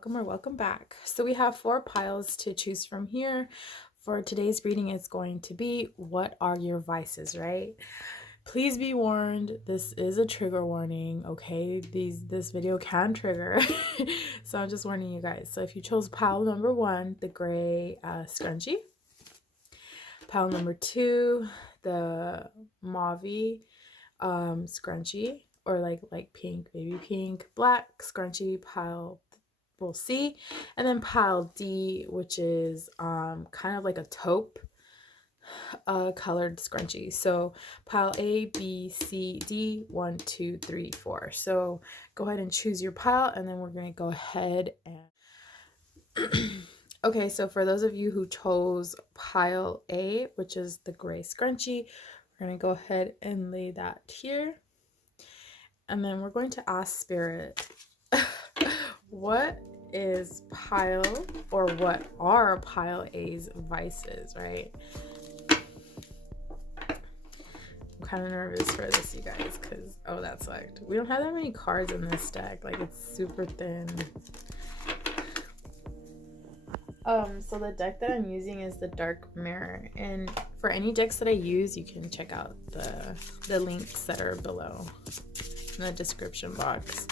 welcome or welcome back. So we have 4 piles to choose from here. For today's reading, it's going to be, what are your vices, right? Please be warned, this is a trigger warning, okay? This video can trigger. So I'm just warning you guys. So if you chose pile number 1, the gray scrunchie, pile number 2, the mauve scrunchie, or like pink, baby pink, black scrunchie, pile we'll see, and then pile D, which is kind of like a taupe colored scrunchie. So pile A, B, C, D, 1, 2, 3, 4. So go ahead and choose your pile, and then we're going to go ahead and okay, so for those of you who chose pile A, which is the gray scrunchie, we're going to go ahead and lay that here. And then we're going to ask Spirit, what is pile, or what are pile A's vices, right? I'm kind of nervous for this, you guys, because, oh, that sucked. We don't have that many cards in this deck. Like, it's super thin. So the deck that I'm using is the Dark Mirror, and for any decks that I use, you can check out the links that are below in the description box.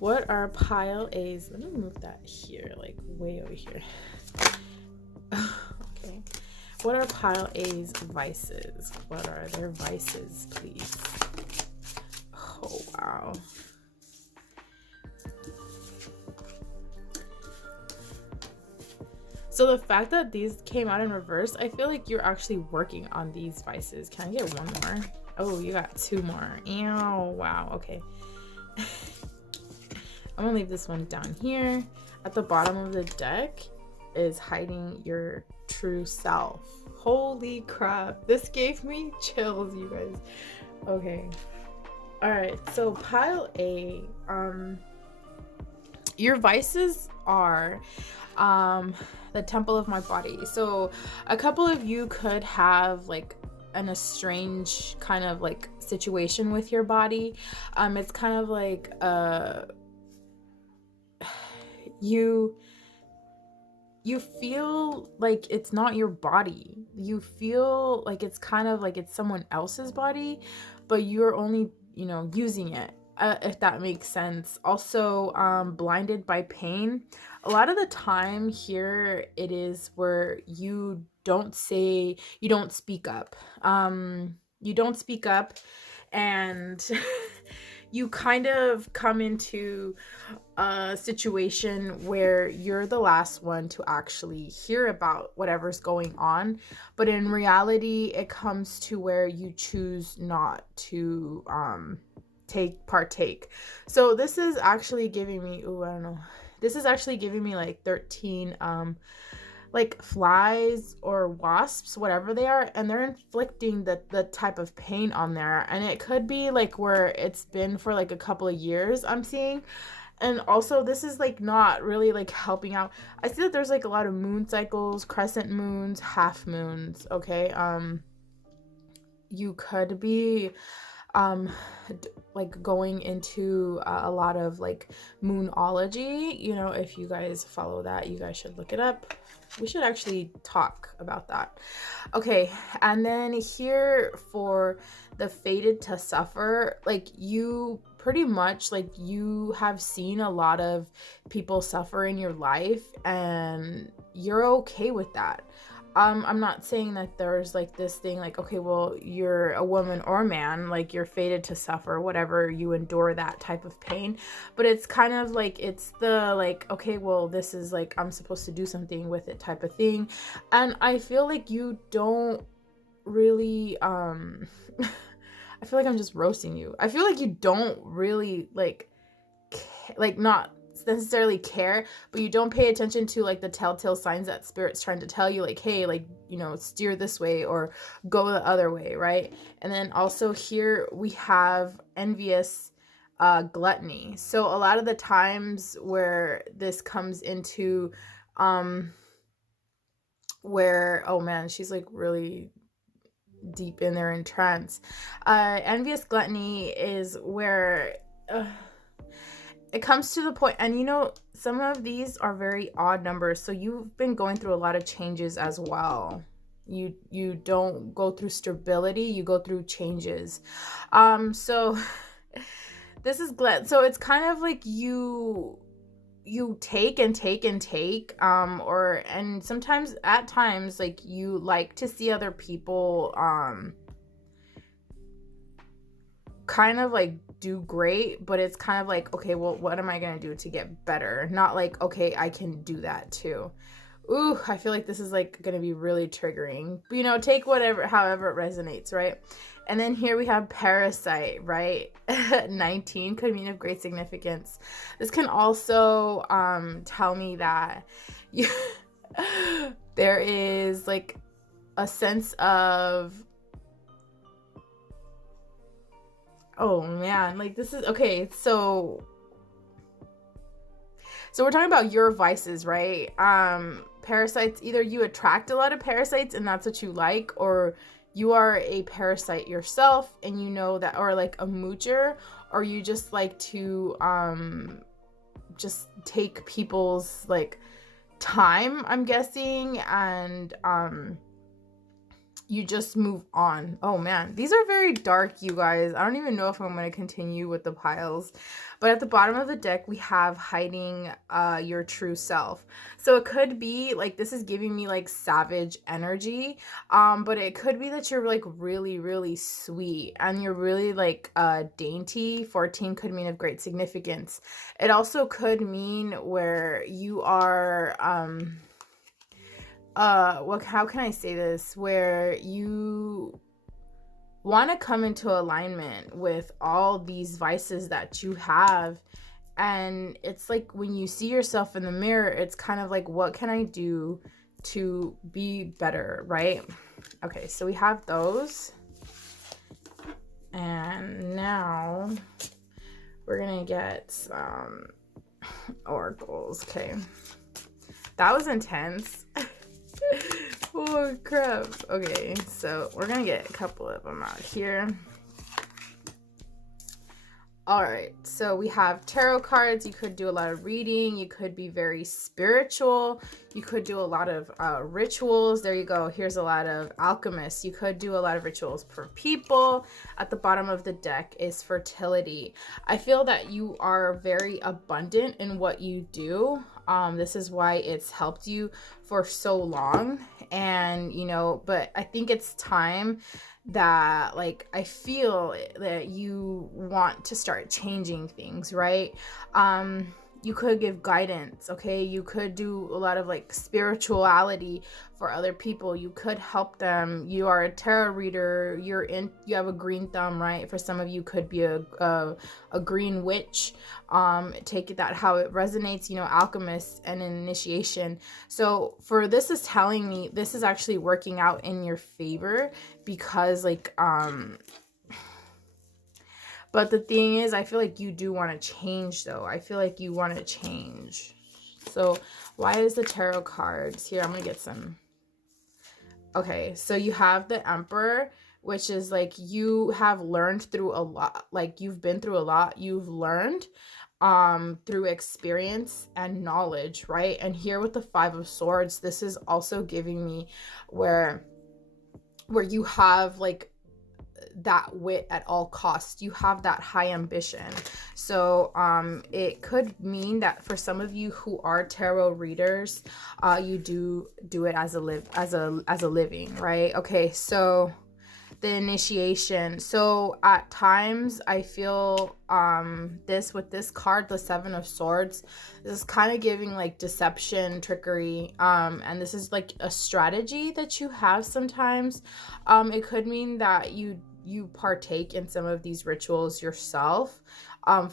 What are pile A's? Let me move that here, like way over here. Okay. What are pile A's vices? What are their vices, please? Oh, wow. So the fact that these came out in reverse, I feel like you're actually working on these vices. Can I get one more? Oh, you got 2 more. Ew, wow, okay. I'm gonna leave this one down here. At the bottom of the deck is hiding your true self. Holy crap, this gave me chills, you guys. Okay, all right, so pile A, your vices are the temple of my body. So a couple of you could have like an estranged kind of like situation with your body. It's kind of like you feel like it's not your body. You feel like it's kind of like it's someone else's body, but you're only, using it, if that makes sense. Also, blinded by pain. A lot of the time here, it is where you don't speak up. You don't speak up, and you kind of come into a situation where you're the last one to actually hear about whatever's going on, but in reality it comes to where you choose not to partake. So this is actually giving me, I don't know, this is actually giving me like 13 like flies or wasps, whatever they are, and they're inflicting the type of pain on there, and it could be like where it's been for like a couple of years, I'm seeing. And also, this is like not really like helping out. I see that there's like a lot of moon cycles, crescent moons, half moons. Okay, you could be like going into a lot of like moonology. If you guys follow that, you guys should look it up. We should actually talk about that. Okay, and then here for the fated to suffer, like you pretty much, like, you have seen a lot of people suffer in your life, and you're okay with that. I'm not saying that there's like this thing like, okay, well, you're a woman or a man, like you're fated to suffer whatever you endure, that type of pain. But it's kind of like, it's the like, okay, well, this is like, I'm supposed to do something with it type of thing. And I feel like you don't really I feel like I'm just roasting you. I feel like you don't really like not necessarily care, but you don't pay attention to like the telltale signs that Spirit's trying to tell you, like, hey, like, steer this way or go the other way, right? And then also here we have envious gluttony. So a lot of the times where this comes into where, oh man, she's like really deep in there in trance. Envious gluttony is where it comes to the point, and you know, some of these are very odd numbers, so you've been going through a lot of changes as well. You don't go through stability, you go through changes. So this is Glenn. So it's kind of like you take and take and take, and sometimes at times, like, you like to see other people kind of like do great, but it's kind of like, okay, well, what am I gonna do to get better? Not like, okay, I can do that too. Ooh, I feel like this is like gonna be really triggering. But, you know, take whatever, however it resonates, right? And then here we have parasite, right? 19 could mean of great significance. This can also tell me that you there is like a sense of, oh man, like this is okay. So we're talking about your vices, right? Parasites, either you attract a lot of parasites and that's what you like, or you are a parasite yourself and you know that, or like a moocher, or you just like to just take people's like time, I'm guessing, and you just move on. Oh man, these are very dark, you guys. I don't even know if I'm going to continue with the piles. But at the bottom of the deck, we have hiding your true self. So it could be like, this is giving me like savage energy, but it could be that you're like really, really sweet and you're really like dainty. 14 could mean of great significance. It also could mean where you are how can I say this, where you want to come into alignment with all these vices that you have, and it's like when you see yourself in the mirror, it's kind of like, what can I do to be better, right? Okay, so we have those, and now we're gonna get some oracles. Okay, that was intense. Oh crap. Okay, so we're gonna get a couple of them out here. All right, so we have tarot cards. You could do a lot of reading. You could be very spiritual. You could do a lot of rituals. There you go. Here's a lot of alchemists. You could do a lot of rituals for people. At the bottom of the deck is fertility. I feel that you are very abundant in what you do. This is why it's helped you for so long. And, you know, but I think it's time that, like, I feel that you want to start changing things, right? You could give guidance, okay? You could do a lot of like spirituality for other people. You could help them. You are a tarot reader. You have a green thumb, right? For some of you, could be a green witch. Take that how it resonates, you know, alchemist and an initiation. So for this is telling me this is actually working out in your favor, because like but the thing is, I feel like you do want to change, though. I feel like you want to change. So why is the tarot cards here? I'm going to get some. Okay, so you have the Emperor, which is like you have learned through a lot. Like you've been through a lot. You've learned through experience and knowledge, right? And here with the Five of Swords, this is also giving me where you have like that wit at all costs. You have that high ambition. So it could mean that for some of you who are tarot readers, you do it as a living, right? Okay, so the initiation. So at times I feel this with this card, the Seven of Swords, this is kind of giving like deception, trickery, and this is like a strategy that you have sometimes. It could mean that you partake in some of these rituals yourself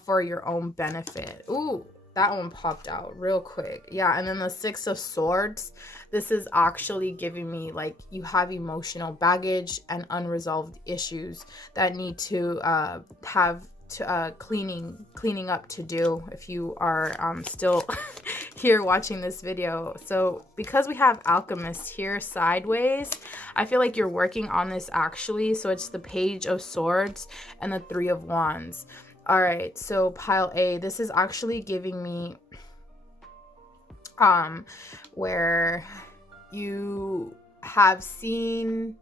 for your own benefit. Ooh, that one popped out real quick. Yeah, and then the Six of Swords, this is actually giving me like you have emotional baggage and unresolved issues that need to have to cleaning up to do if you are still here watching this video. So because we have alchemist here sideways, I feel like you're working on this actually. So it's the Page of Swords and the Three of Wands. All right, so pile A, this is actually giving me where you have seen,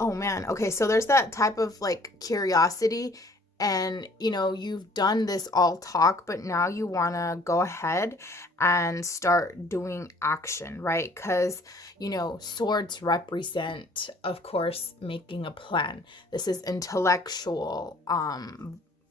oh man, okay, so there's that type of like curiosity, and you know, you've done this all talk, but now you want to go ahead and start doing action, right? Because you know, swords represent, of course, making a plan. This is intellectual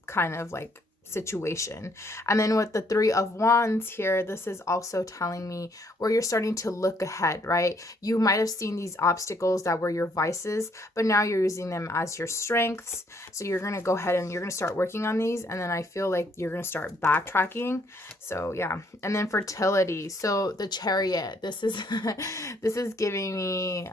kind of like situation. And then with the Three of Wands here, this is also telling me where you're starting to look ahead, right? You might have seen these obstacles that were your vices, but now you're using them as your strengths. So you're going to go ahead and you're going to start working on these, and then I feel like you're going to start backtracking. So yeah. And then fertility, so the Chariot, this is this is giving me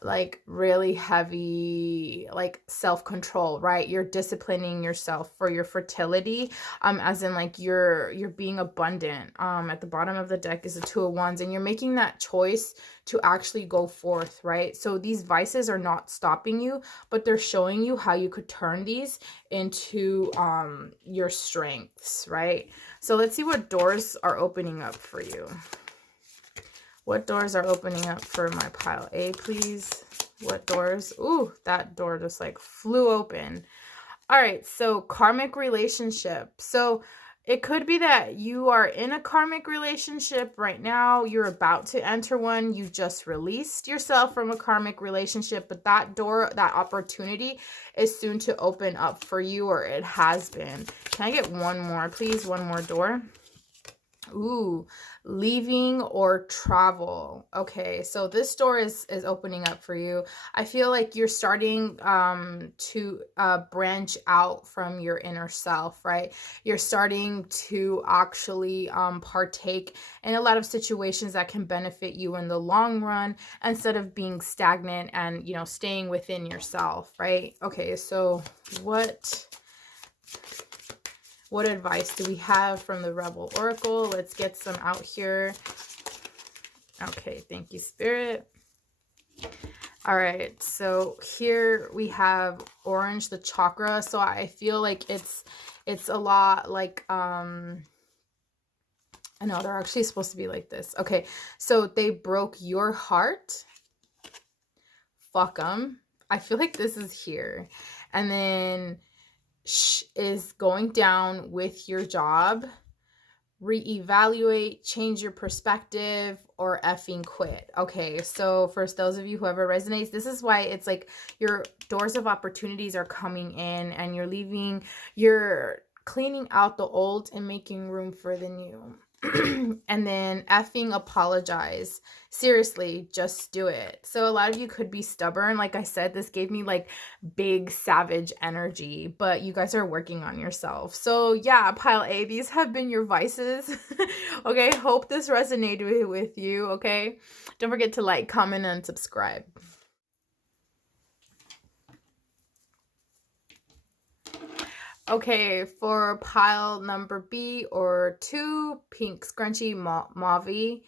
like really heavy like self-control, right? You're disciplining yourself for your fertility, as in like you're being abundant. At the bottom of the deck is the Two of Wands, and you're making that choice to actually go forth, right? So these vices are not stopping you, but they're showing you how you could turn these into your strengths, right? So let's see what doors are opening up for you. What doors are opening up for my pile A, please? What doors? Ooh, that door just like flew open. All right, so karmic relationship. So it could be that you are in a karmic relationship right now. You're about to enter one. You just released yourself from a karmic relationship, but that door, that opportunity is soon to open up for you, or it has been. Can I get one more, please? One more door. Ooh, leaving or travel. Okay, so this door is opening up for you. I feel like you're starting to branch out from your inner self, right? You're starting to actually partake in a lot of situations that can benefit you in the long run, instead of being stagnant and, you know, staying within yourself, right? Okay, so what advice do we have from the Rebel Oracle? Let's get some out here. Okay, thank you, Spirit. All right, so here we have orange, the chakra. So I feel like it's a lot like, I know they're actually supposed to be like this. Okay, so they broke your heart. Fuck them. I feel like this is here. And then is going down with your job. Reevaluate, change your perspective, or effing quit. Okay, so for those of you whoever resonates, this is why it's like your doors of opportunities are coming in, and you're cleaning out the old and making room for the new. And then effing apologize. Seriously, just do it. So a lot of you could be stubborn. Like I said, this gave me like big savage energy, but you guys are working on yourself. So yeah, pile A, these have been your vices. Okay, hope this resonated with you. Okay, don't forget to like, comment, and subscribe. Okay, for pile number B or 2, pink scrunchy mauve,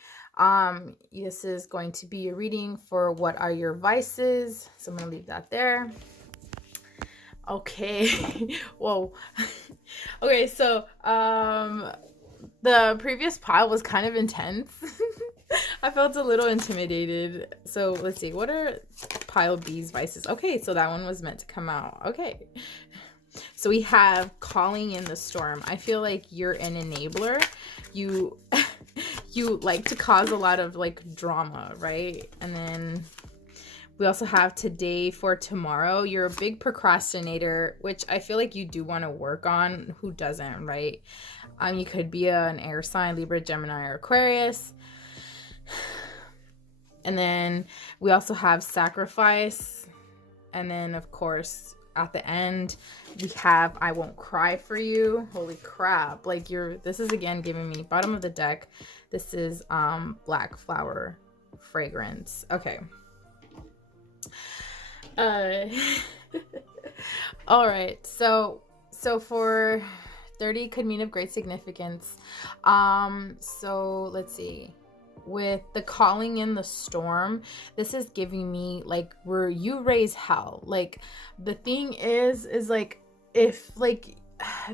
this is going to be a reading for what are your vices. So I'm gonna leave that there. Okay. Whoa. Okay, so the previous pile was kind of intense. I felt a little intimidated. So let's see, what are pile B's vices? Okay, so that one was meant to come out. Okay. So we have calling in the storm. I feel like you're an enabler. You like to cause a lot of like drama, right? And then we also have today for tomorrow. You're a big procrastinator, which I feel like you do want to work on. Who doesn't, right? You could be an air sign, Libra, Gemini, or Aquarius. And then we also have sacrifice. And then of course, at the end, we have I won't cry for you. Holy crap. Like this is again giving me bottom of the deck. This is black flower fragrance. Okay. All right. So for 30 could mean of great significance. So let's see. with the calling in the storm, this is giving me like where you raise hell. Like the thing is like, if like,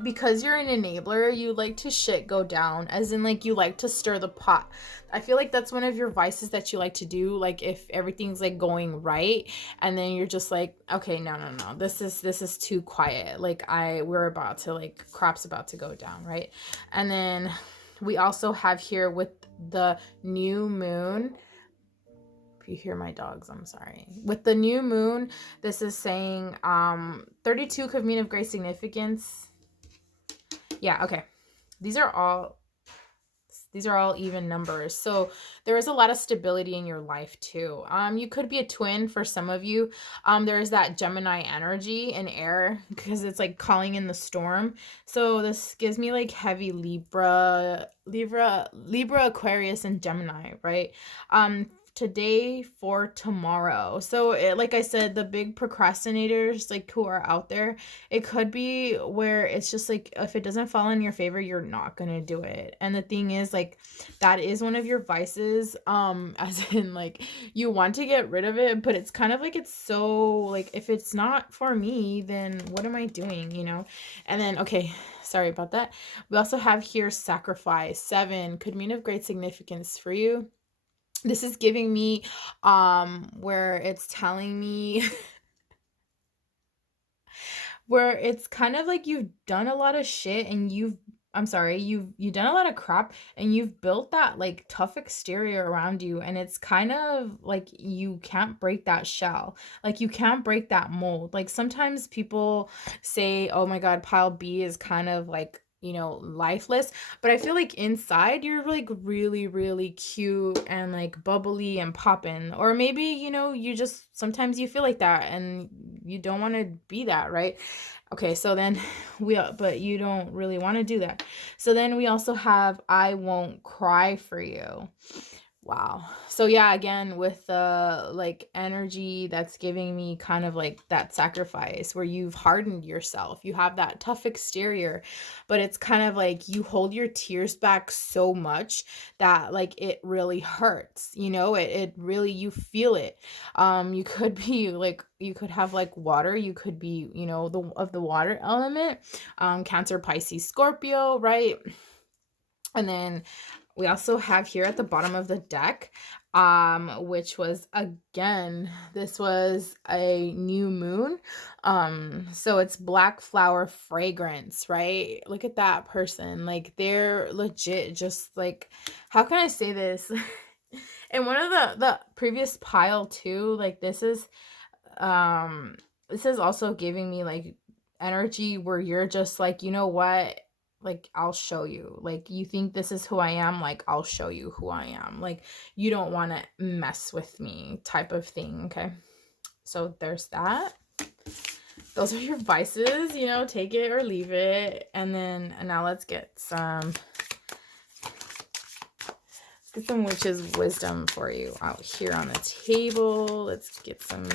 because you're an enabler, you like to shit go down, as in like you like to stir the pot. I feel like that's one of your vices that you like to do. Like if everything's like going right, and then you're just like, okay, no, this is too quiet, like we're about to, like, crap's about to go down, right? And then we also have here with the new moon, if you hear my dogs, I'm sorry. With the new moon, this is saying 32 could mean of great significance. Yeah, okay. These are all even numbers. So there is a lot of stability in your life too. You could be a twin for some of you. There is that Gemini energy in air because it's like calling in the storm. So this gives me like heavy Libra, Aquarius, and Gemini, right? Today for tomorrow. So like I said, the big procrastinators, like, who are out there, it could be where it's just like, if it doesn't fall in your favor, you're not gonna do it. And the thing is, like, that is one of your vices, as in like you want to get rid of it, but it's kind of like, it's so like, if it's not for me, then what am I doing, you know? And then, okay, sorry about that. We also have here sacrifice. 7 could mean of great significance for you. This is giving me where it's telling me where it's kind of like you've done a lot of shit, and you've done a lot of crap, and you've built that like tough exterior around you, and it's kind of like you can't break that shell, like you can't break that mold. Like sometimes people say, oh my god, pile B is kind of like, you know, lifeless, but I feel like inside you're like really, really cute and like bubbly and poppin'. Or maybe, you know, you just sometimes you feel like that and you don't want to be that, right? Okay, so then but you don't really want to do that. So then we also have I won't cry for you. Wow. So yeah, again, with the like energy that's giving me kind of like that sacrifice where you've hardened yourself. You have that tough exterior, but it's kind of like you hold your tears back so much that like it really hurts. You know, it really, you feel it. You could be like, you could have like water, you could be, you know, the water element, Cancer, Pisces, Scorpio, right? And then we also have here at the bottom of the deck, which was, again, this was a new moon. So it's black flower fragrance, right? Look at that person. Like, they're legit just like, how can I say this? And one of the previous pile too, like this is also giving me like energy where you're just like, you know what? Like, I'll show you. Like, you think this is who I am? Like, I'll show you who I am. Like, you don't want to mess with me type of thing, okay? So there's that. Those are your vices, you know, take it or leave it. And then now let's get some witch's wisdom for you out here on the table. Let's get some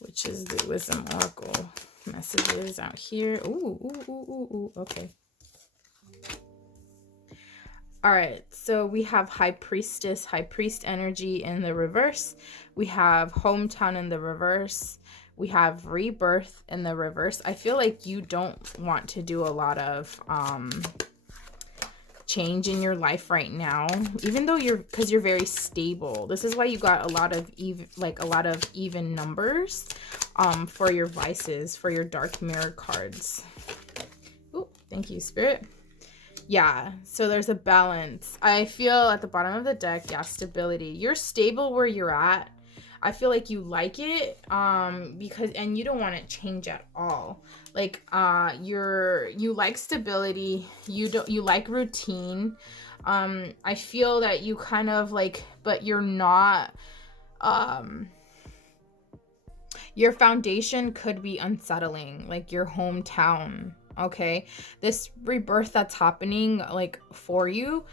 witch's wisdom oracle messages out here. Ooh, okay. All right, so we have high priest energy in the reverse. We have hometown in the reverse. We have rebirth in the reverse. I feel like you don't want to do a lot of change in your life right now, even though because you're very stable. This is why you got a lot of even numbers for your vices, for your dark mirror cards. Oh, thank you, Spirit. Yeah, so there's a balance. I feel at the bottom of the deck, yeah, stability. You're stable where you're at. I feel like you like it, because, and you don't want to change at all. Like, you like stability. You like routine. I feel that you kind of like, but you're not, your foundation could be unsettling, like your hometown. Okay, this rebirth that's happening like for you,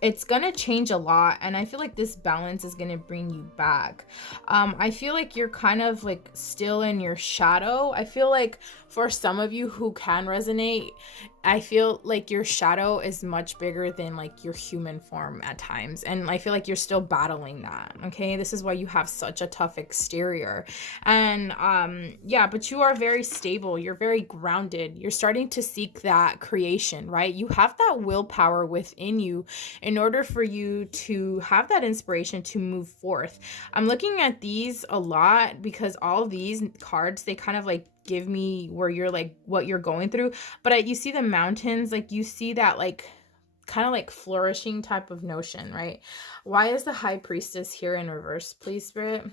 it's gonna change a lot, and I feel like this balance is gonna bring you back. I feel like you're kind of like still in your shadow. I feel like for some of you who can resonate, I feel like your shadow is much bigger than like your human form at times. And I feel like you're still battling that. Okay. This is why you have such a tough exterior. And yeah, but you are very stable. You're very grounded. You're starting to seek that creation, right? You have that willpower within you in order for you to have that inspiration to move forth. I'm looking at these a lot because all these cards, they kind of like give me where you're like what you're going through, but you see the mountains, like you see that like kind of like flourishing type of notion, right? Why is the high priestess here in reverse, please, Spirit?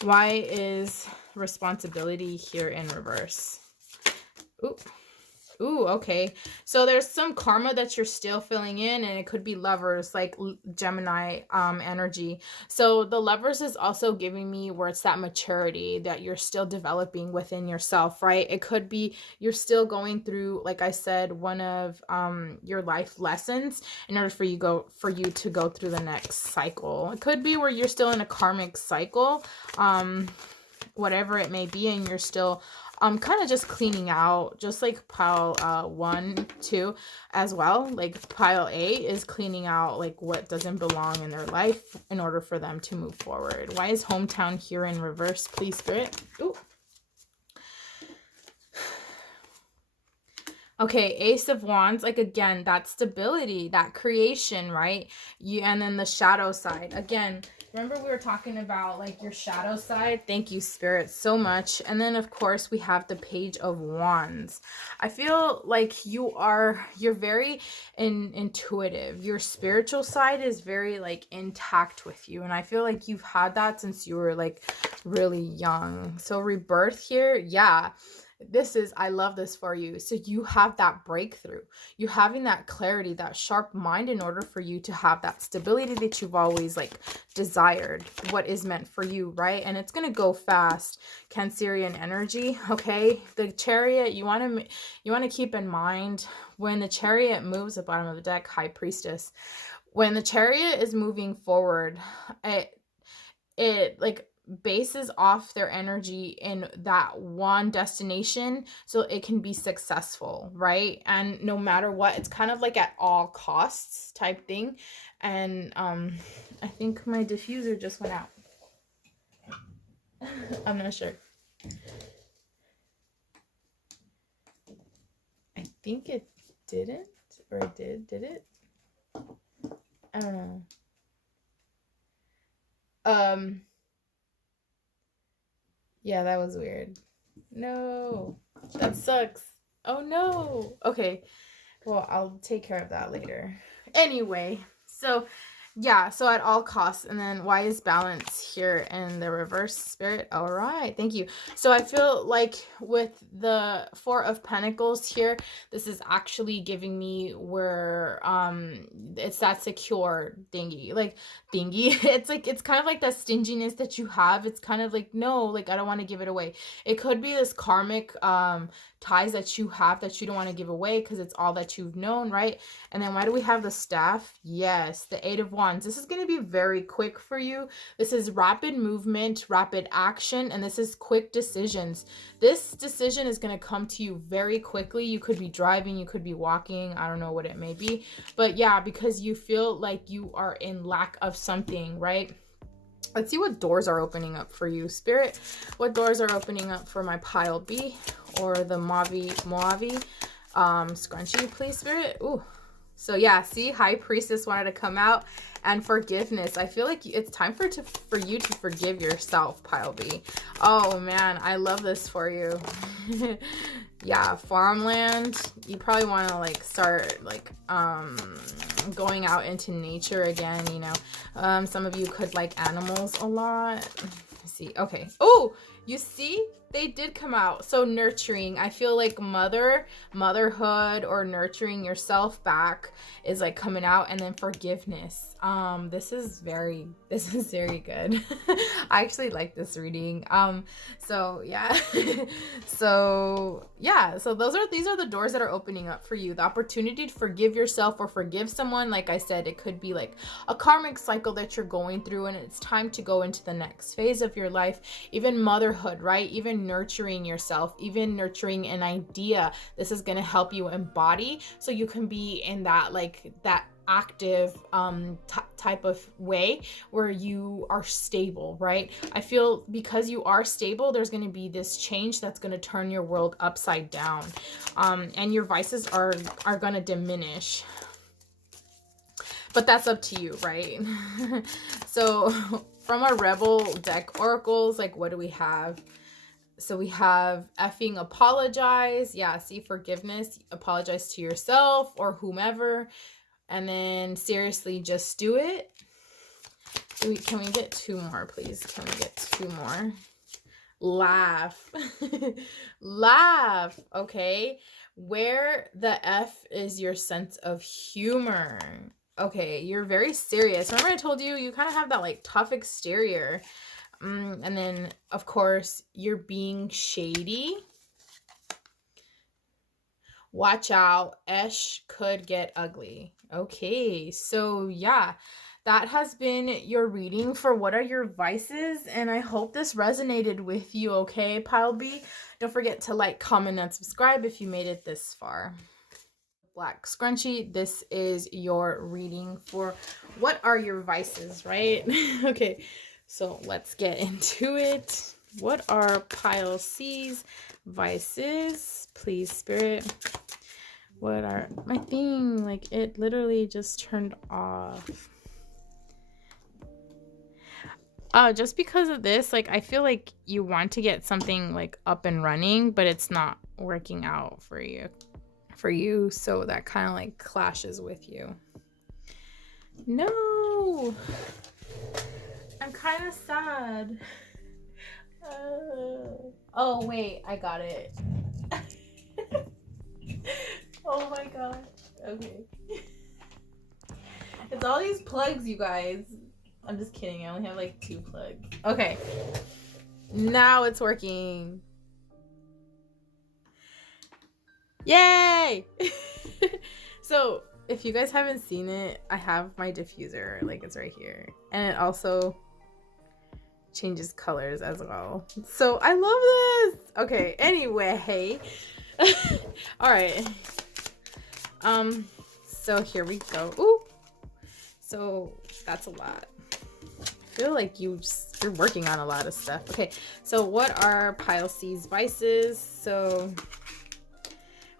Why is responsibility here in reverse? Ooh, okay. So there's some karma that you're still filling in, and it could be lovers, like Gemini energy. So the lovers is also giving me where it's that maturity that you're still developing within yourself, right? It could be you're still going through, like I said, one of your life lessons in order for you to go through the next cycle. It could be where you're still in a karmic cycle, whatever it may be, and you're still kind of just cleaning out, just like pile 1, 2 as well. Like pile A is cleaning out like what doesn't belong in their life in order for them to move forward. Why is hometown here in reverse, please, Spirit? Ooh. Okay, Ace of Wands, like again, that stability, that creation, right? And then the shadow side. Again, remember we were talking about like your shadow side? Thank you, Spirit, so much. And then of course we have the Page of Wands. I feel like you're very intuitive. Your spiritual side is very like intact with you. And I feel like you've had that since you were like really young. So rebirth here, yeah. I love this for you. So you have that breakthrough. You having that clarity, that sharp mind in order for you to have that stability that you've always like desired, what is meant for you, right? And it's going to go fast. Cancerian energy, okay? The Chariot, you want to keep in mind when the Chariot moves, the bottom of the deck, High Priestess. When the Chariot is moving forward, it like bases off their energy in that one destination so it can be successful, right? And no matter what, it's kind of like at all costs type thing. And I think my diffuser just went out. I'm not sure. I think it didn't, or it did it? I don't know. Yeah, that was weird. No, that sucks. Oh no. Okay, well, I'll take care of that later. Anyway, so yeah, so at all costs. And then why is balance here in the reverse, Spirit? All right, thank you. So I feel like with the Four of Pentacles here, this is actually giving me where it's that secure thingy. It's like, it's kind of like that stinginess that you have. It's kind of like, no, like I don't want to give it away. It could be this karmic ties that you have that you don't want to give away because it's all that you've known, right? And then why do we have the Staff? Yes, the Eight of Wands. This is going to be very quick for you. This is rapid movement, rapid action, and this is quick decisions. This decision is going to come to you very quickly. You could be driving, you could be walking, I don't know what it may be, but yeah, because you feel like you are in lack of something, right? Let's see what doors are opening up for you, Spirit. What doors are opening up for my pile B or the Moavi scrunchie, please, Spirit? Ooh. So yeah, see, High Priestess wanted to come out, and forgiveness. I feel like it's time for you to forgive yourself, pile B. Oh man, I love this for you. Yeah, farmland. You probably want to like start like going out into nature again, you know. Some of you could like animals a lot. Let's see. Okay. Oh, you see? They did come out. So nurturing, I feel like motherhood or nurturing yourself back is like coming out. And then forgiveness. This is very good. I actually like this reading. So yeah. So yeah, so these are the doors that are opening up for you. The opportunity to forgive yourself or forgive someone. Like I said, it could be like a karmic cycle that you're going through, and it's time to go into the next phase of your life. Even motherhood motherhood, right? Even nurturing yourself, even nurturing an idea. This is going to help you embody so you can be in that like that active type of way where you are stable, right? I feel because you are stable, there's going to be this change that's going to turn your world upside down, and your vices are going to diminish, but that's up to you, right? So from our Rebel deck oracles, like what do we have? So we have effing apologize. Yeah, see, forgiveness, apologize to yourself or whomever. And then seriously, just do it. Can we get 2 more, please? Can we get 2 more? Laugh. Laugh. Okay. Where the F is your sense of humor? Okay, you're very serious. Remember I told you kind of have that like tough exterior. And then, of course, you're being shady. Watch out, Esh could get ugly. Okay, so yeah, that has been your reading for what are your vices, and I hope this resonated with you, okay, Pile B? Don't forget to like, comment, and subscribe if you made it this far. Black scrunchie, this is your reading for what are your vices, right? Okay, so let's get into it. What are Pile C's vices? Please, Spirit. What are my thing? Like it literally just turned off. Just because of this, like I feel like you want to get something like up and running, but it's not working out for you. So that kind of like clashes with you. No, I'm kind of sad. Oh wait, I got it. Oh my god. Okay. It's all these plugs, you guys. I'm just kidding. I only have like 2 plugs. Okay. Now it's working. Yay! So, if you guys haven't seen it, I have my diffuser. Like, it's right here. And it also changes colors as well. So, I love this! Okay, anyway. Alright. So here we go. Ooh! So, that's a lot. I feel like you're working on a lot of stuff. Okay, so what are Pile C's vices? So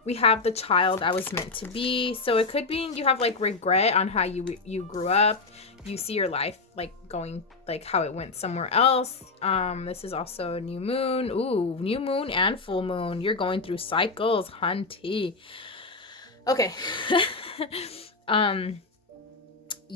we have the child I was meant to be. So it could be you have like regret on how you grew up. You see your life like going like how it went somewhere else. This is also new moon. Ooh, new moon and full moon. You're going through cycles, hunty. Okay.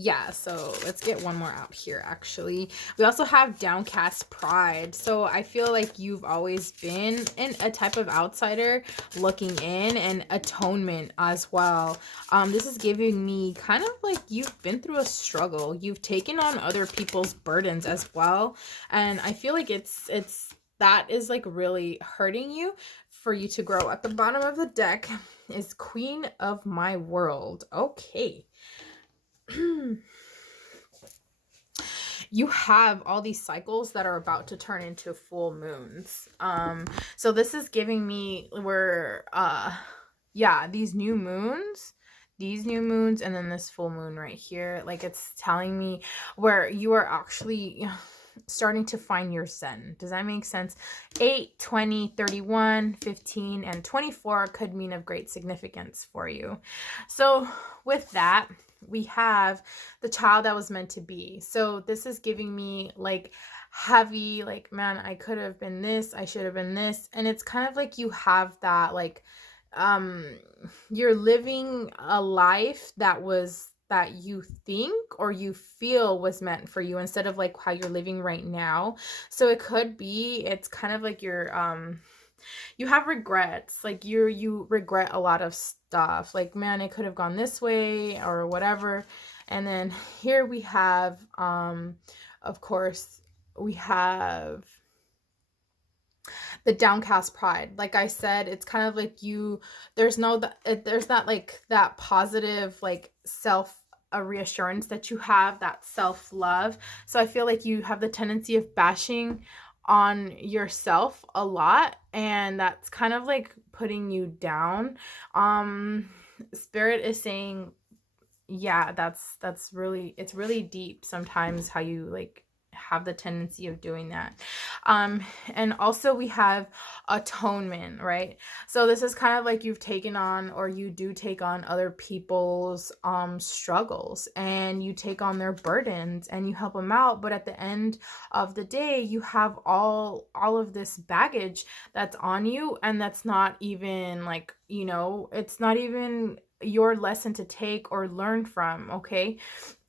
Yeah, so let's get one more out here. Actually, we also have downcast pride. So I feel like you've always been in a type of outsider looking in, and atonement as well. This is giving me kind of like you've been through a struggle. You've taken on other people's burdens as well, and I feel like it's that is like really hurting you for you to grow. At the bottom of the deck is Queen of My World. Okay. You have all these cycles that are about to turn into full moons. So this is giving me where yeah, these new moons, and then this full moon right here, like it's telling me where you are actually starting to find your zen. Does that make sense? 8, 20, 31, 15, and 24 could mean of great significance for you. So with that, we have the child that was meant to be. So this is giving me like heavy, like, man, I could have been this, I should have been this. And it's kind of like you have that like you're living a life that you think or you feel was meant for you instead of like how you're living right now. So it could be, it's kind of like you're you have regrets, like you regret a lot of stuff, like, man, it could have gone this way or whatever. And then here we have of course we have the downcast pride. Like I said, it's kind of like there's that like that positive like self reassurance that you have, that self-love. So I feel like you have the tendency of bashing on yourself a lot, and that's kind of like putting you down. Spirit is saying, yeah, that's really, it's really deep sometimes how you like have the tendency of doing that. And also we have atonement, right? So this is kind of like you've taken on, or you do take on other people's struggles, and you take on their burdens and you help them out, but at the end of the day you have all of this baggage that's on you, and that's not even like, you know, it's not even your lesson to take or learn from, okay?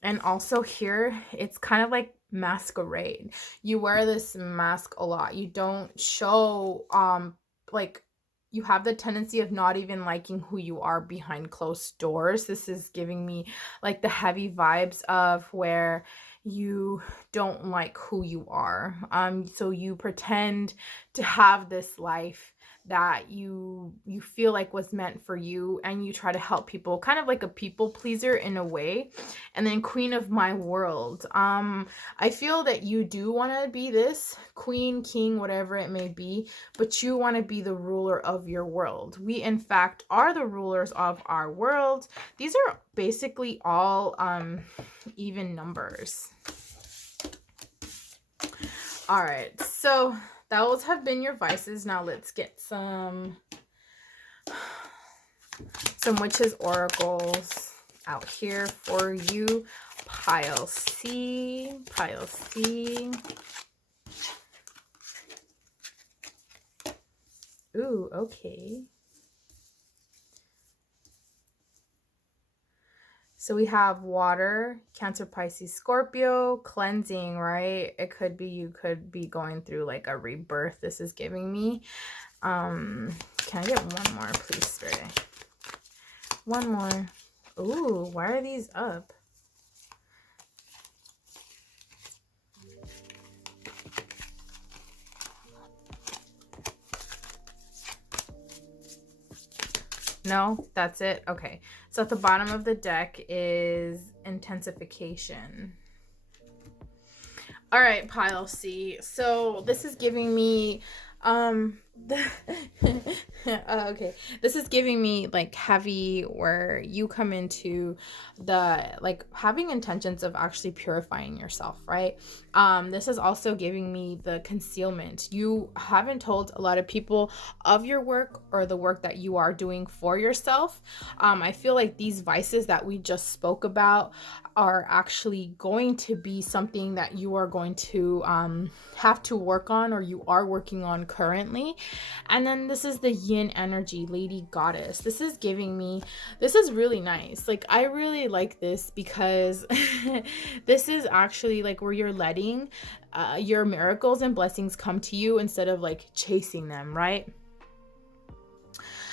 And also here, it's kind of like masquerade. You wear this mask a lot. You don't show like, you have the tendency of not even liking who you are behind closed doors. This is giving me like the heavy vibes of where you don't like who you are. So you pretend to have this life that you feel like was meant for you, and you try to help people, kind of like a people pleaser in a way. And then Queen of My World, I feel that you do want to be this queen, king, whatever it may be, but you want to be the ruler of your world. We in fact are the rulers of our world. These are basically all even numbers. All right, so those have been your vices. Now let's get some witches oracles out here for you, pile C. Ooh, okay. So we have water, Cancer, Pisces, Scorpio, cleansing, right? It could be, you could be going through like a rebirth. This is giving me. Can I get one more, please, Spirit? One more. Ooh, why are these up? No, that's it. Okay. So at the bottom of the deck is intensification. All right, pile C. So this is giving me okay, this is giving me like heavy, where you come into the like having intentions of actually purifying yourself, right? This is also giving me the concealment. You haven't told a lot of people of your work or the work that you are doing for yourself. I feel like these vices that we just spoke about are actually going to be something that you are going to have to work on, or you are working on currently. And then this is the yin energy, Lady Goddess. This is giving me, this is really nice. Like, I really like this because this is actually like where you're letting your miracles and blessings come to you instead of like chasing them, right?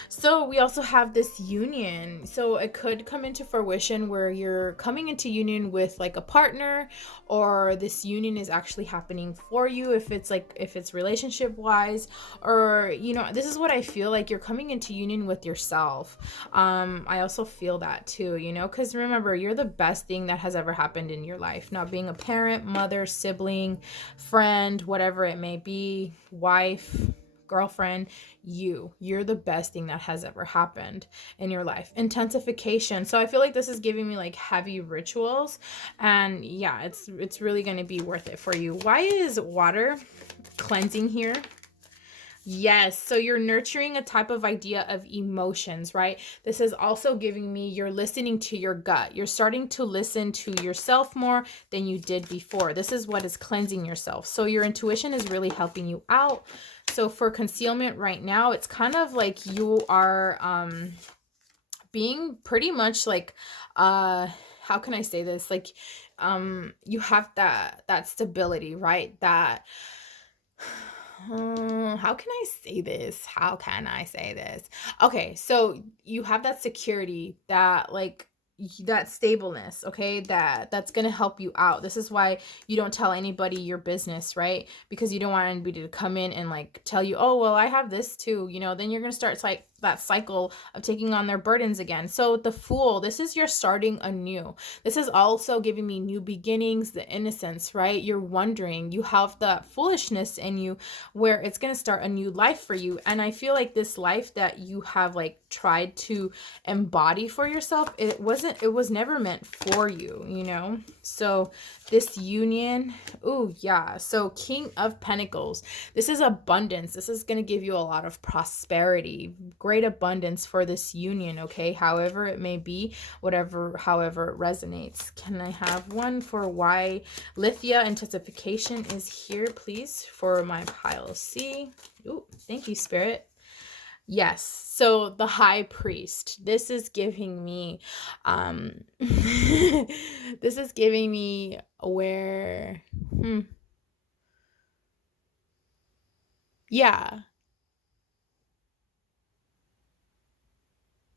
So we also have this union. So it could come into fruition where you're coming into union with like a partner, or this union is actually happening for you if it's relationship wise, or you know, this is what I feel like, you're coming into union with yourself. I also feel that too, you know, because remember, you're the best thing that has ever happened in your life. Not being a parent, mother, sibling, friend, whatever it may be, wife, girlfriend, you're the best thing that has ever happened in your life. Intensification. So I feel like this is giving me like heavy rituals, and yeah, it's really going to be worth it for you. Why is water cleansing here? Yes, so you're nurturing a type of idea of emotions, right? This is also giving me, you're listening to your gut. You're starting to listen to yourself more than you did before. This is what is cleansing yourself. So your intuition is really helping you out. So for concealment right now, it's kind of like you are being pretty much like, how can I say this? Like, you have that stability, right? That how can I say this? Okay, so you have that security, that like that stableness, okay, that's gonna help you out. This is why you don't tell anybody your business, right? Because you don't want anybody to come in and like tell you, oh well, I have this too, you know. Then you're gonna start like that cycle of taking on their burdens again. So the Fool, this is your starting anew. This is also giving me new beginnings, the innocence, right? You're wondering, you have the foolishness in you where it's going to start a new life for you. And I feel like this life that you have like tried to embody for yourself, it was never meant for you, you know? So this union, oh yeah. So King of Pentacles, this is abundance. This is going to give you a lot of prosperity, great abundance for this union, okay? However it may be, however it resonates. Can I have one for why Lithia intensification is here, please, for my pile C? Ooh, thank you, Spirit. Yes. So the High Priest, this is giving me, this is giving me where, yeah.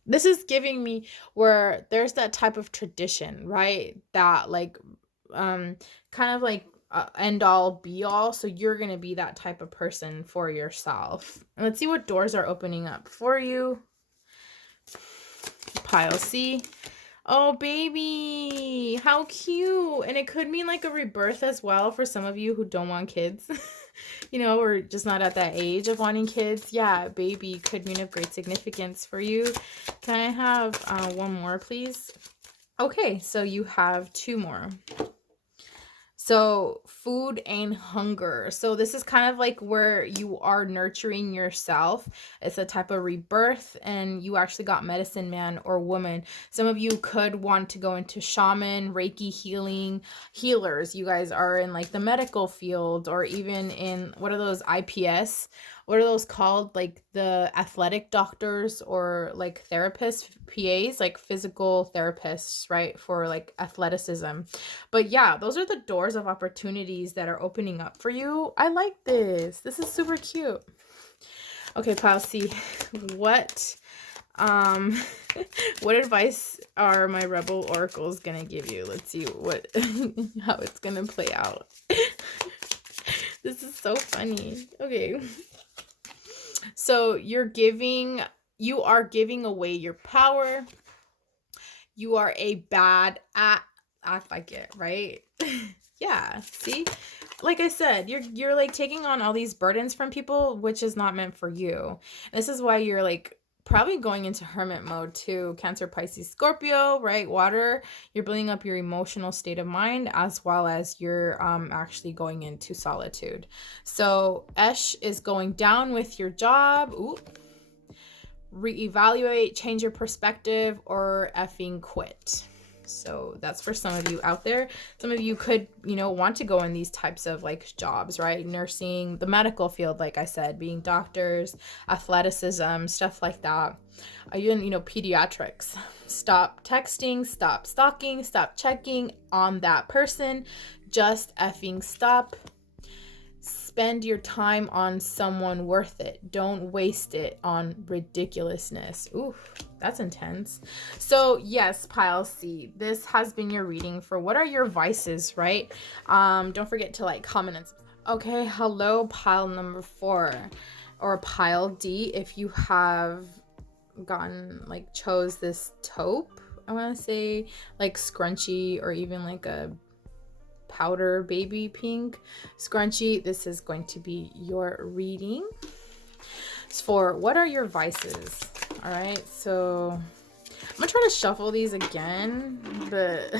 This is giving me where there's that type of tradition, right? That like, kind of like end all be all. So you're going to be that type of person for yourself. And let's see what doors are opening up for you. Pile C. Oh, baby, how cute. And it could mean like a rebirth as well for some of you who don't want kids. You know, or just not at that age of wanting kids. Yeah, baby could mean of great significance for you. Can I have one more, please? Okay, so you have two more. So food and hunger. So this is kind of like where you are nurturing yourself. It's a type of rebirth, and you actually got medicine man or woman. Some of you could want to go into shaman, Reiki healing, healers. You guys are in like the medical field, or even in, what are those, IPS? What are those called? Like the athletic doctors, or like therapists, PAs, like physical therapists, right? For like athleticism. But yeah, those are the doors of opportunities that are opening up for you. I like this. This is super cute. Okay, pile C. What what advice are my rebel oracles gonna give you? Let's see what how it's gonna play out. This is so funny. Okay. So you are giving away your power. You are a bad act like it, right? Yeah, see? Like I said, you're like taking on all these burdens from people, which is not meant for you. This is why you're like probably going into hermit mode too. Cancer, Pisces, Scorpio, right? Water. You're building up your emotional state of mind, as well as you're actually going into solitude. So Esh is going down with your job. Ooh. Reevaluate, change your perspective, or effing quit. So that's for some of you out there. Some of you could, you know, want to go in these types of like jobs, right? Nursing, the medical field, like I said, being doctors, athleticism, stuff like that. Even, you know, pediatrics. Stop texting, stop stalking, stop checking on that person. Just effing stop. Spend your time on someone worth it. Don't waste it on ridiculousness. Ooh, that's intense. So yes, pile C, this has been your reading for what are your vices, right? Don't forget to like, comment, and okay, hello, pile number 4, or pile D, if you have gotten like chose this taupe, I want to say, like scrunchy, or even like a powder baby pink scrunchie. This is going to be your reading for what are your vices. All right, so I'm gonna try to shuffle these again, but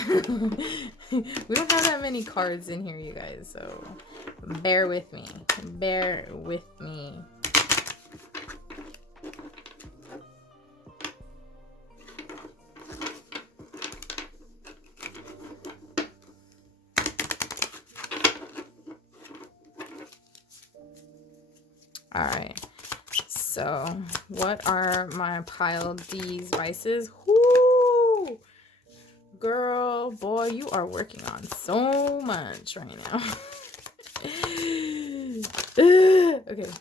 we don't have that many cards in here, you guys, so bear with me. All right, so what are my pile D's vices? Whoo! Girl, boy, you are working on so much right now. Okay.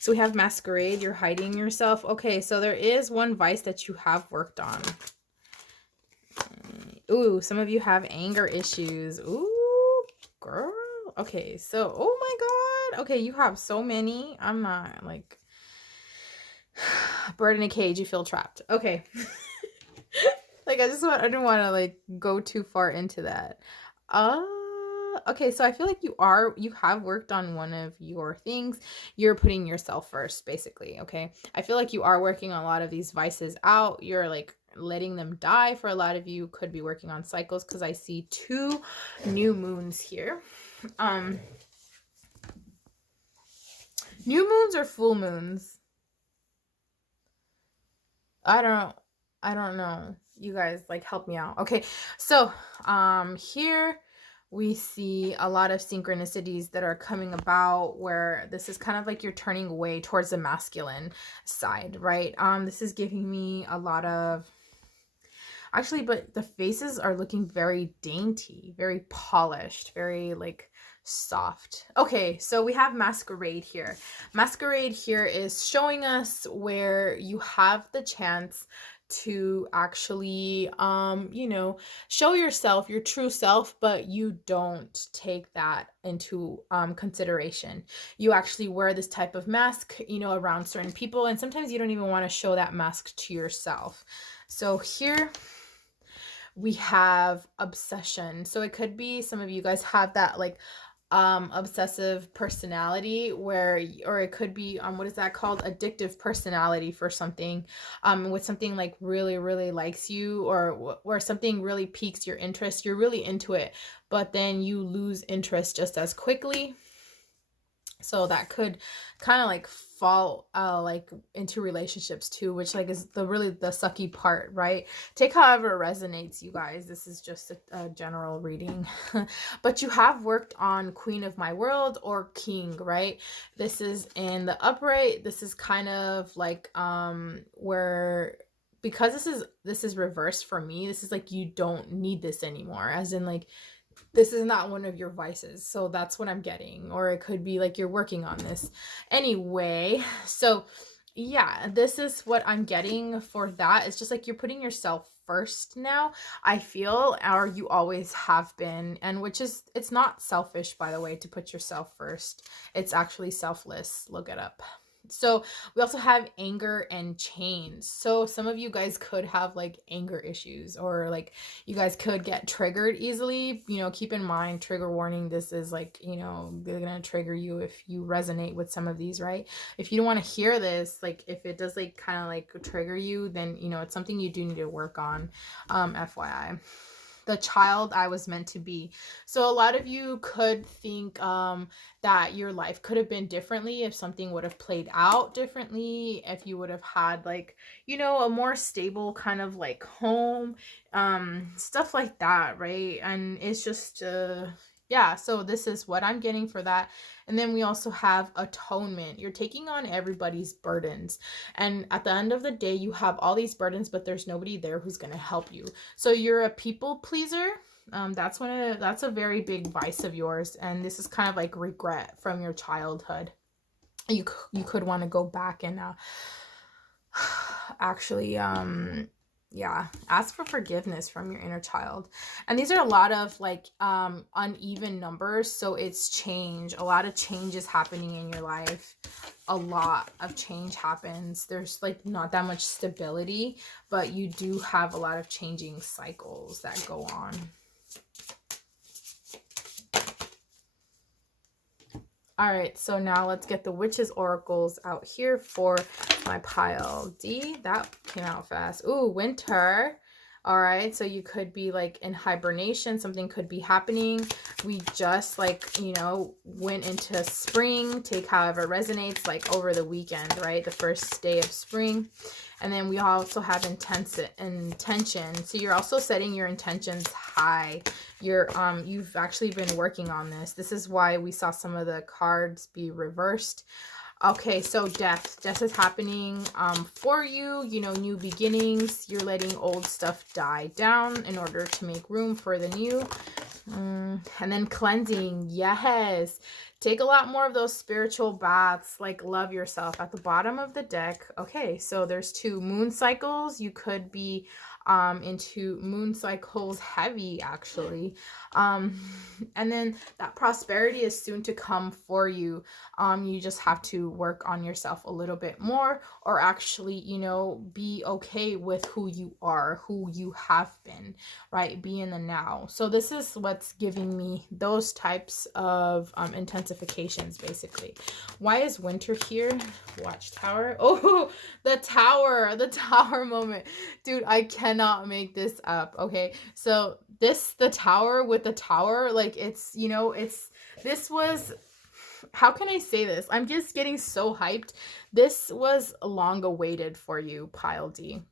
So we have masquerade, you're hiding yourself. Okay, so there is one vice that you have worked on. Ooh, some of you have anger issues. Ooh, girl. Okay, so oh my god. Okay, you have so many. I'm not like bird in a cage, you feel trapped. Okay. Like I didn't want to like go too far into that. Okay, so I feel like you have worked on one of your things. You're putting yourself first, basically. Okay. I feel like you are working on a lot of these vices out. You're like letting them die. For a lot of you could be working on cycles, because I see 2 new moons here. New moons or full moons? I don't know. You guys like help me out. Okay. So, here we see a lot of synchronicities that are coming about, where this is kind of like you're turning away towards the masculine side, right? This is giving me a lot of, actually, but the faces are looking very dainty, very polished, very like soft. Okay, so we have masquerade here. Masquerade here is showing us where you have the chance to actually show yourself, your true self, but you don't take that into consideration. You actually wear this type of mask, around certain people, and sometimes you don't even want to show that mask to yourself. So here we have obsession. So it could be some of you guys have that like obsessive personality, where, or it could be what is that called, addictive personality for something, with something like really really likes you, or where something really piques your interest, you're really into it, but then you lose interest just as quickly. So that could kind of like fall like into relationships too, which like is the really the sucky part, right? Take however it resonates, you guys. This is just a general reading. But you have worked on Queen of My World or King, right? This is in the upright. This is kind of like where, because this is reversed for me, this is like you don't need this anymore, as in like this is not one of your vices. So that's what I'm getting. Or it could be like you're working on this. Anyway, so yeah, this is what I'm getting for that. It's just like you're putting yourself first now, I feel, or you always have been. And which is, it's not selfish, by the way, to put yourself first. It's actually selfless. Look it up. So we also have anger and chains. So some of you guys could have like anger issues, or like you guys could get triggered easily. Keep in mind, trigger warning, this is like, they're gonna trigger you if you resonate with some of these, right? If you don't want to hear this, like if it does like kind of like trigger you, then it's something you do need to work on. FYI. The child I was meant to be. So a lot of you could think that your life could have been differently if something would have played out differently, if you would have had like, a more stable kind of like home, stuff like that, right? And it's just yeah, so this is what I'm getting for that. And then we also have atonement. You're taking on everybody's burdens. And at the end of the day, you have all these burdens, but there's nobody there who's going to help you. So you're a people pleaser. That's a very big vice of yours. And this is kind of like regret from your childhood. You could want to go back and actually ask for forgiveness from your inner child. And these are a lot of like uneven numbers, so it's change. A lot of change is happening in your life. A lot of change happens. There's like not that much stability, but you do have a lot of changing cycles that go on. All right, so now let's get the witches oracles out here for my pile D. That came out fast. Ooh, winter. All right, so you could be like in hibernation. Something could be happening. We just like, went into spring. Take however it resonates, like over the weekend, right? The first day of spring. And then we also have intention. So you're also setting your intentions high. You've actually been working on this. This is why we saw some of the cards be reversed. Okay, so death is happening for you, new beginnings. You're letting old stuff die down in order to make room for the new. And then cleansing. Yes, take a lot more of those spiritual baths, like love yourself at the bottom of the deck. Okay, so there's 2 moon cycles. You could be into moon cycles heavy, actually. And then that prosperity is soon to come for you. You just have to work on yourself a little bit more, or actually, you know, be okay with who you are, who you have been, right? Be in the now. So this is what's giving me those types of intensifications, basically. Why is winter here? Watchtower. Oh, the tower moment. Dude, I cannot make this up. Okay, so the tower with the tower, like, it's, you know, this was, how can I say this? I'm just getting so hyped. This was long awaited for you, Pile D.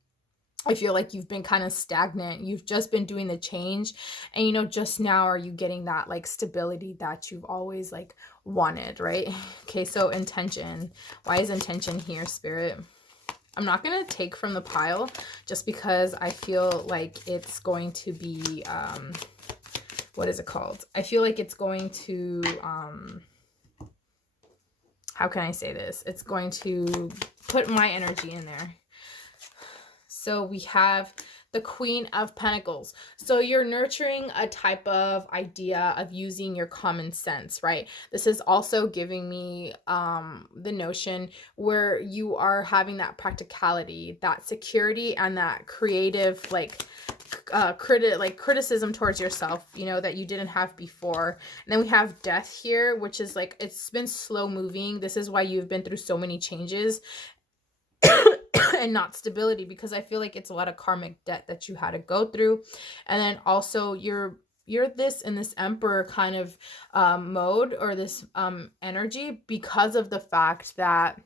I feel like you've been kind of stagnant. You've just been doing the change. And, you know, just now are you getting that, like, stability that you've always, like, wanted, right? Okay, so intention. Why is intention here, Spirit? I'm not going to take from the pile just because I feel like it's going to be, what is it called? I feel like it's going to, how can I say this? It's going to put my energy in there. So we have the Queen of Pentacles. So you're nurturing a type of idea of using your common sense, right? This is also giving me the notion where you are having that practicality, that security, and that creative, like, criticism towards yourself, you know, that you didn't have before. And then we have death here, which is like, it's been slow moving. This is why you've been through so many changes. And not stability, because I feel like it's a lot of karmic debt that you had to go through. And then also you're this in this emperor kind of mode, or this energy, because of the fact that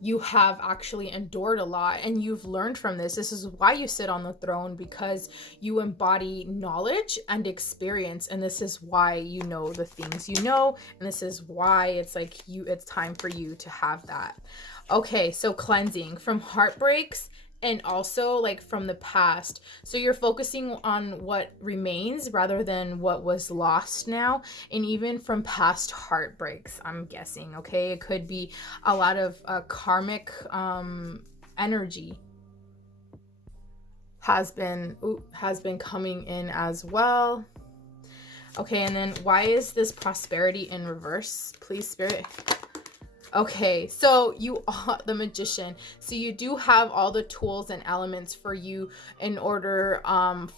you have actually endured a lot and you've learned from this. This is why you sit on the throne, because you embody knowledge and experience, and this is why you know the things you know, and this is why it's like it's time for you to have that. Okay, so cleansing from heartbreaks and also, like, from the past. So you're focusing on what remains rather than what was lost now, and even from past heartbreaks, I'm guessing. Okay, it could be a lot of karmic energy has been coming in as well. Okay, and then why is this prosperity in reverse, please, Spirit? Okay, so you are the Magician. So you do have all the tools and elements for you in order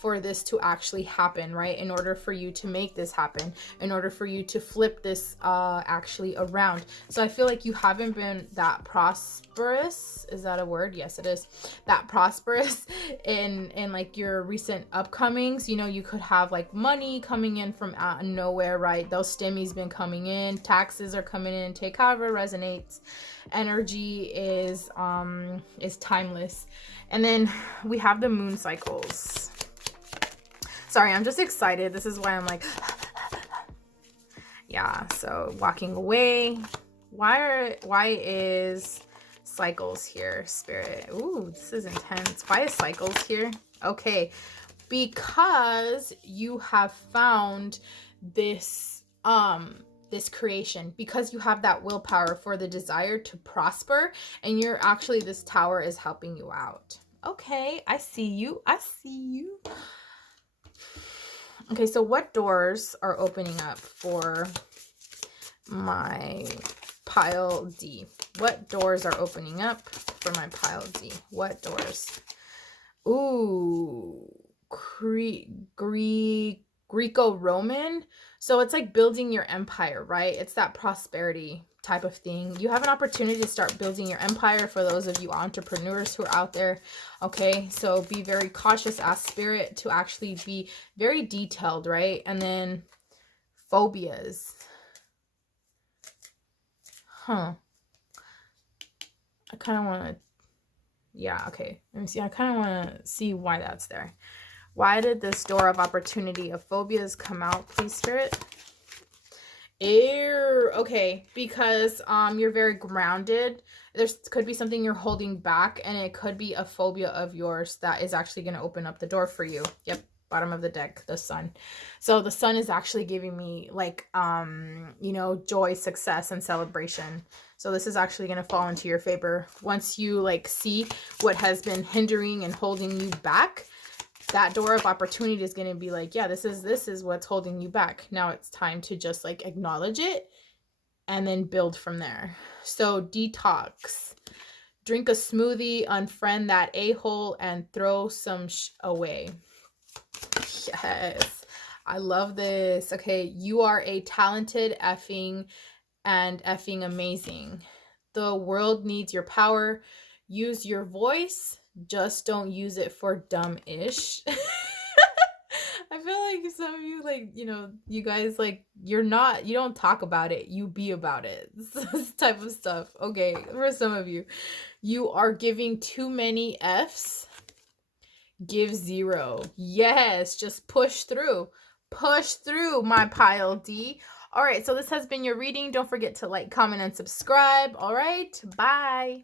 for this to actually happen, right? In order for you to make this happen, in order for you to flip this actually around. So I feel like you haven't been that prosperous. Is that a word? Yes, it is. That prosperous in like your recent upcomings. You know, you could have like money coming in from out of nowhere, right? Those stimmies been coming in, taxes are coming in, take however resonates. Energy is timeless. And then we have the moon cycles. Sorry, I'm just excited. This is why I'm like yeah, so walking away. Why is cycles here, Spirit? Ooh, this is intense. Why is cycles here? Okay, because you have found this this creation, because you have that willpower for the desire to prosper, and you're actually, this tower is helping you out. Okay, I see you. Okay, so what doors are opening up for my pile D? What doors are opening up for my pile D? What doors? Ooh, Greco-Roman. So it's like building your empire, right? It's that prosperity type of thing. You have an opportunity to start building your empire, for those of you entrepreneurs who are out there. Okay, so be very cautious, ask Spirit to actually be very detailed, right? And then phobias. I kind of want to, yeah, okay. Let me see. I kind of want to see why that's there. Why did this door of opportunity of phobias come out, please, Spirit? Ew. Okay, because you're very grounded. There could be something you're holding back, and it could be a phobia of yours that is actually going to open up the door for you. Yep, bottom of the deck, the sun. So the sun is actually giving me like you know, joy, success, and celebration. So this is actually going to fall into your favor. Once you like see what has been hindering and holding you back, that door of opportunity is going to be like, yeah, this is what's holding you back. Now it's time to just like acknowledge it and then build from there. So detox. Drink a smoothie, unfriend that a-hole, and throw some away. Yes. I love this. Okay, you are a talented effing amazing. The world needs your power. Use your voice. Just don't use it for dumb-ish. I feel like some of you, like, you know, you guys, like, you don't talk about it. You be about it. This type of stuff. Okay, for some of you. You are giving too many Fs. Give 0. Yes, just push through. Push through, my pile D. All right, so this has been your reading. Don't forget to like, comment, and subscribe. All right, bye.